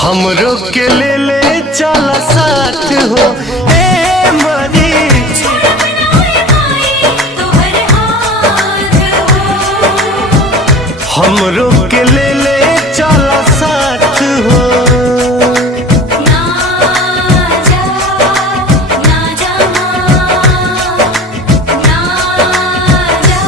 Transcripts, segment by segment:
हमरो के ले चल साथ हो ए मरी। हमरो के ले चल साथ हो। ना जा ना जा ना जा ना जा।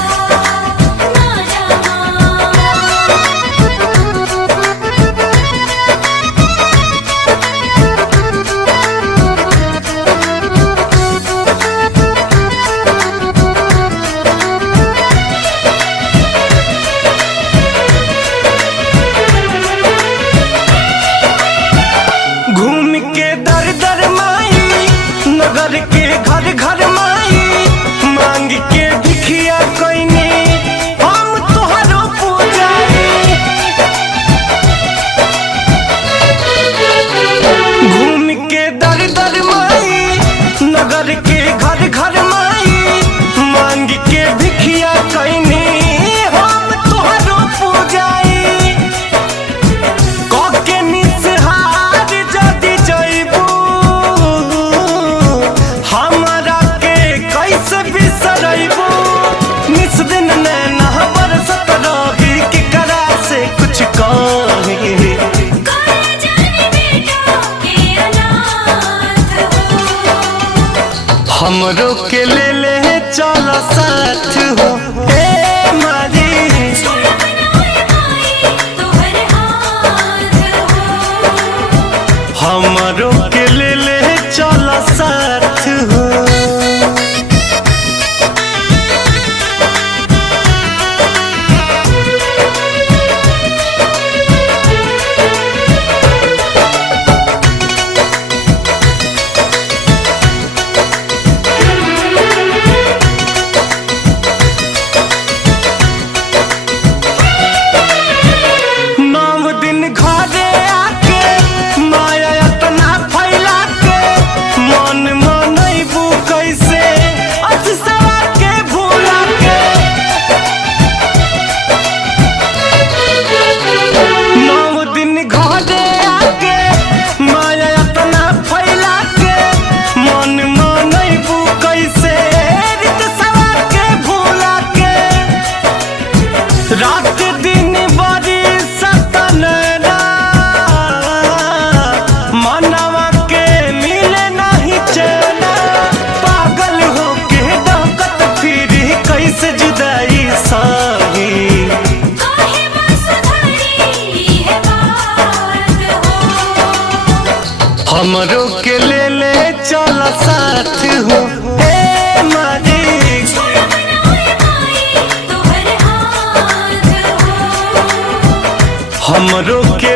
घूम के दर दर माई नगर के घर घर माई मांग के भिखिया कोइनी हम तोहरो पूजाई। घूम के दर दर माई नगर के घर घर माई मांग के भिखिया कोइनी हम तोहरो पूजाई। कके निसहार जदि जइबू हमरा के कैसे बिसरइबू। निस दिन नैना बरसत रही केकरा से कुछ कही। हमरो के ले चल साथ हो ए मारी। हमरो के ले चल साथ हो। नौ दिन घरे आके माया इतना फैला के मन मनैबू कैसे अजसवा के भूला के। नौ दिन घरे आके माया इतना फैला के मन मनैबू कैसे अजसवा के भूला के। रात दिन बड़ी सतनरा मनवा के मिले नहीं चैना। पागल होके डकत फिरी कैसे जुदाई सही। हमरो के ले चल साथ हो ए मारी। हमरो के